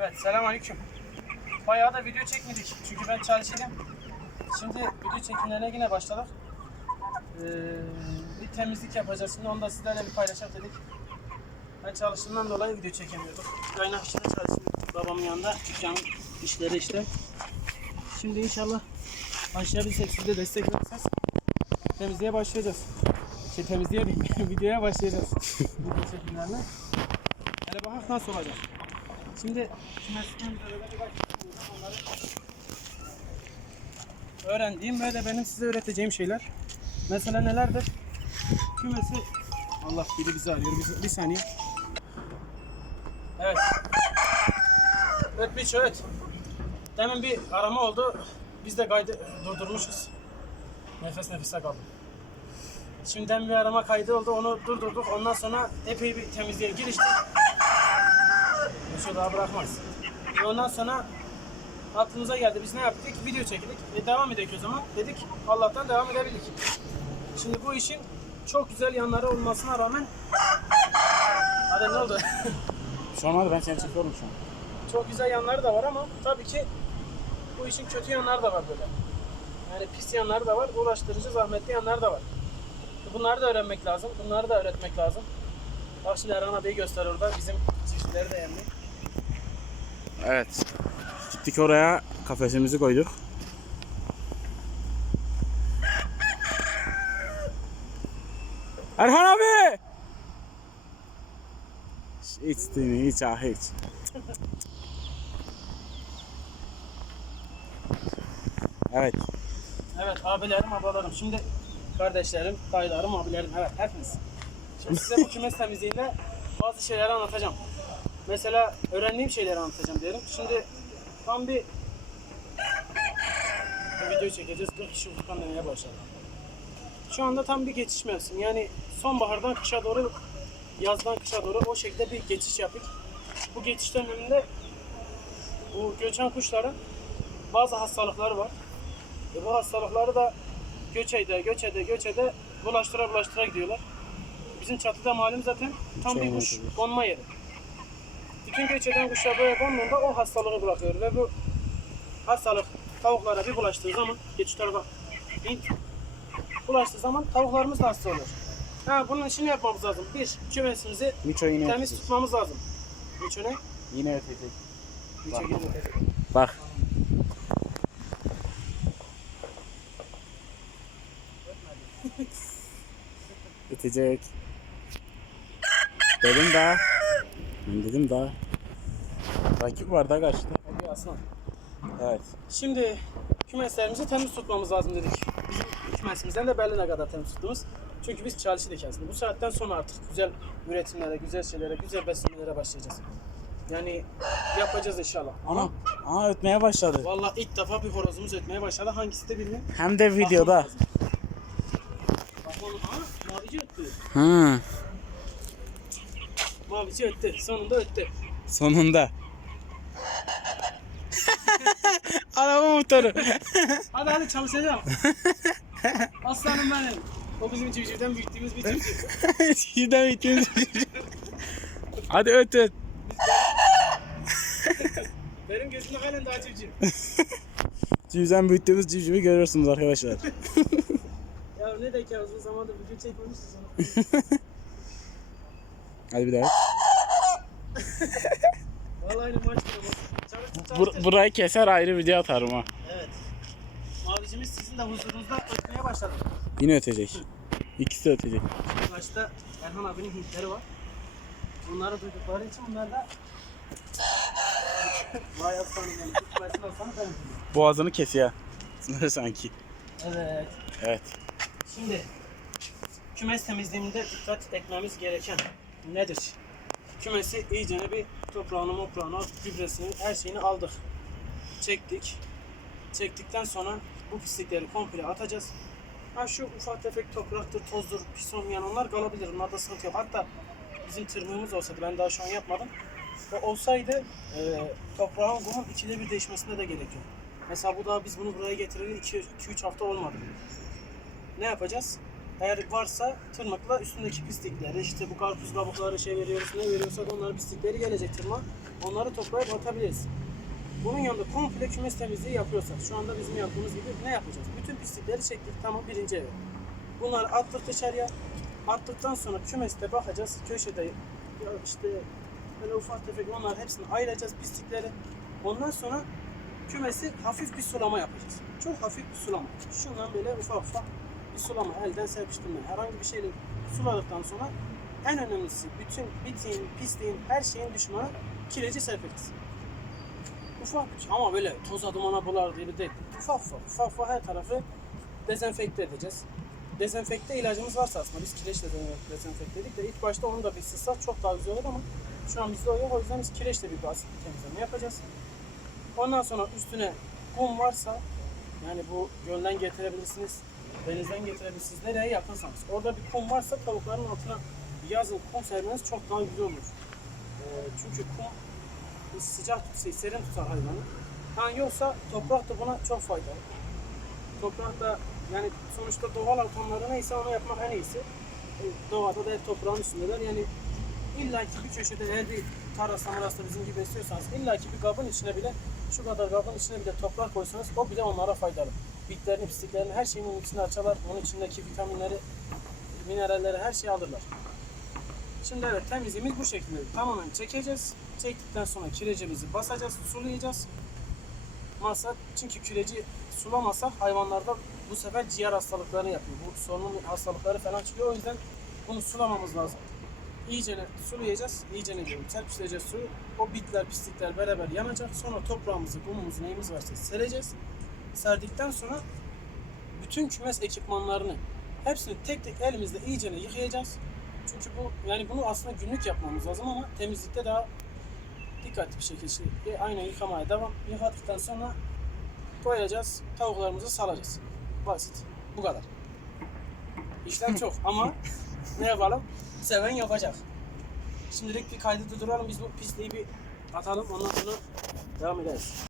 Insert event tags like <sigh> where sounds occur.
Evet selamünaleyküm. Bayağı da video çekmedik çünkü ben çalışayım. Şimdi video çekimlerine yine başladık. Ee, bir temizlik yapacağız şimdi onu da sizlerle bir paylaşalım dedik. Ben çalıştığımdan dolayı video çekemiyordum. Kaynak içinde çalışıyorum babamın yanında dükkanın işleri işte. Şimdi inşallah başlayabilirsek siz de destek verirseniz temizliğe başlayacağız. Şey temizliğe değil, <laughs> videoya başlayacağız. <laughs> Video çekimlerine. Hele bakalım nasıl olacak. Şimdi öğrendiğim ve de benim size öğreteceğim şeyler. Mesela nelerdir? Kümesi Allah biri bizi arıyor. Bir, bir saniye. Evet. Evet bir evet. Demin bir arama oldu. Biz de kaydı durdurmuşuz. Nefes nefese kaldım. Şimdiden bir arama kaydı oldu. Onu durdurduk. Ondan sonra epey bir temizliğe giriştik. Şu daha bırakmaz. E ondan sonra aklımıza geldi. Biz ne yaptık? Video çektik. E devam edelim o zaman. Dedik Allah'tan devam edebildik. Şimdi bu işin çok güzel yanları olmasına rağmen Hadi ne oldu? Şu an hadi ben seni çekiyorum şu an. çok güzel yanları da var ama tabii ki bu işin kötü yanları da var böyle. Yani pis yanları da var, uğraştırıcı, zahmetli yanları da var. Bunları da öğrenmek lazım, bunları da öğretmek lazım. Bak şimdi Erhan abiyi göster orada, bizim çiftçileri de yemek. Evet. Gittik oraya kafesimizi koyduk. Erhan abi! Hiç değil? Hiç ah hiç. Evet. Evet abilerim, ablalarım. Şimdi kardeşlerim, dayılarım, abilerim. Evet hepiniz. Şimdi size bu kümes temizliğinde bazı şeyleri anlatacağım. Mesela öğrendiğim şeyleri anlatacağım diyelim. Şimdi tam bir bir video çekeceğiz. 40 kişi Furkan demeye başladı. Şu anda tam bir geçiş mevsimi. Yani sonbahardan kışa doğru, yazdan kışa doğru o şekilde bir geçiş yaptık. Bu geçiş döneminde bu göçen kuşların bazı hastalıkları var. E bu hastalıkları da göç ede, göç ede, göç ede bulaştıra bulaştıra gidiyorlar. Bizim çatıda malum zaten tam bir kuş konma yeri. Bütün göç eden kuşlar böyle konduğunda o hastalığı bırakıyor ve bu hastalık tavuklara bir bulaştığı zaman geç şu tarafa in. bulaştığı zaman tavuklarımız da hasta oluyor. Ha, bunun için ne yapmamız lazım? Bir, kümesimizi Miço yine temiz ötecek. tutmamız lazım. Miço ne? Yine ötecek. Miço Bak. gibi ötecek. Bak. Ötecek. Dedim daha. Ben dedim daha. Rakip var da kaçtı. Hadi aslan. Evet. Şimdi kümeslerimizi temiz tutmamız lazım dedik. Bizim kümesimizden de belli ne kadar temiz tuttuğumuz. Çünkü biz çalışıyorduk aslında. Bu saatten sonra artık güzel üretimlere, güzel şeylere, güzel beslemelere başlayacağız. Yani yapacağız inşallah. Ana. Aa ötmeye başladı. Vallahi ilk defa bir horozumuz ötmeye başladı. Hangisi de bilmiyorum. Hem de videoda. Lazım. Bakmam Aa, mavici öttü. Hı. Mavici öttü. Sonunda öttü. Sonunda. Araba motoru. Hadi hadi çalışacağım. Aslanım benim. O bizim civcivden büyüttüğümüz bir civciv. Şimdiden bittiğimiz Hadi öt öt. Benim gözümde halen daha civciv. Civcivden büyüttüğümüz civcivi görüyorsunuz arkadaşlar. Ya ne de ki uzun zamandır video çekmemişiz onu. Hadi bir daha. Vallahi aynı maç Bur- burayı keser ayrı video atarım ha. Evet. Mavicimiz sizin de huzurunuzda ötmeye başladı. Yine ötecek. İkisi de ötecek. Başta Erhan abinin hintleri var. Bunları duydukları için bunlar da <laughs> Vay aslanım benim. Tutmasın aslanım benim. Boğazını kesiyor. <laughs> Sanki. Evet. Evet. Şimdi kümes temizliğinde dikkat etmemiz gereken nedir? Kümesi iyice bir toprağını, moprağını, gübresini, her şeyini aldık. Çektik. Çektikten sonra bu pislikleri komple atacağız. Ha şu ufak tefek topraktır, tozdur, pis olmayan onlar kalabilir. Onlarda sıkıntı yok. Hatta bizim tırmığımız olsaydı, ben daha şu an yapmadım. O olsaydı e, toprağın kumun ikide bir değişmesine de gerek yok. Mesela bu da biz bunu buraya getireli 2-3 hafta olmadı. Ne yapacağız? Eğer varsa tırmıkla üstündeki pislikleri, işte bu karpuz kabukları şey veriyoruz, ne veriyorsak onların pislikleri gelecek tırma. Onları toplayıp atabiliriz. Bunun yanında komple kümes temizliği yapıyorsak, şu anda bizim yaptığımız gibi ne yapacağız? Bütün pislikleri çektik, tamam birinci eve. Bunları attık dışarıya. Attıktan sonra kümeste bakacağız, köşede ya işte böyle ufak tefek onlar hepsini ayıracağız pislikleri. Ondan sonra kümesi hafif bir sulama yapacağız. Çok hafif bir sulama. Şundan böyle ufak ufak bir sulama, elden serpiştirme. Herhangi bir şeyle suladıktan sonra en önemlisi bütün bitin, pisliğin, her şeyin düşmanı kireci serpeceğiz. Ufak bir şey ama böyle toza dumana bular gibi değil. Ufak ufak, ufak ufak her tarafı dezenfekte edeceğiz. Dezenfekte ilacımız varsa aslında biz kireçle de- dezenfekte de ilk başta onu da bir sızsak çok daha güzel olur ama şu an bizde o yok o yüzden biz kireçle bir basit bir temizleme yapacağız. Ondan sonra üstüne kum varsa yani bu gölden getirebilirsiniz, denizden getirebilirsiniz, nereye yakınsanız. Orada bir kum varsa tavukların altına yazın kum sermeniz çok daha güzel olur. Ee, çünkü kum sıcak tutsa, serin tutar hayvanı. Ha yoksa toprak da buna çok faydalı. Toprak da yani sonuçta doğal ortamları neyse onu yapmak en iyisi. E, Doğada da hep toprağın üstündeler. Yani illaki bir köşede eğer bir tarlası marasında bizim gibi istiyorsanız illaki bir kabın içine bile şu kadar kabın içine bile toprak koysanız o bile onlara faydalı. Bitlerini, pisliklerini her şeyin onun içine açarlar. Onun içindeki vitaminleri, mineralleri her şeyi alırlar. Şimdi evet temizliğimiz bu şekilde. Tamamen çekeceğiz. Çektikten sonra kirecimizi basacağız, sulayacağız. Masa çünkü kireci sulamazsak hayvanlarda bu sefer ciğer hastalıkları yapıyor. Bu solunum hastalıkları falan çıkıyor. O yüzden bunu sulamamız lazım. İyicene sulayacağız. İyicene diyorum. Serpiştireceğiz suyu. O bitler, pislikler beraber yanacak. Sonra toprağımızı, kumumuzu, neyimiz varsa sereceğiz. Serdikten sonra bütün kümes ekipmanlarını hepsini tek tek elimizle iyicene yıkayacağız. Çünkü bu yani bunu aslında günlük yapmamız lazım ama temizlikte daha dikkatli bir şekilde şey- aynı yıkamaya devam. Yıkadıktan sonra koyacağız, tavuklarımızı salacağız. Basit. Bu kadar. İşlem çok <laughs> ama ne yapalım? Seven yapacak. Şimdilik bir kaydı durduralım. Biz bu pisliği bir atalım. Ondan sonra devam ederiz.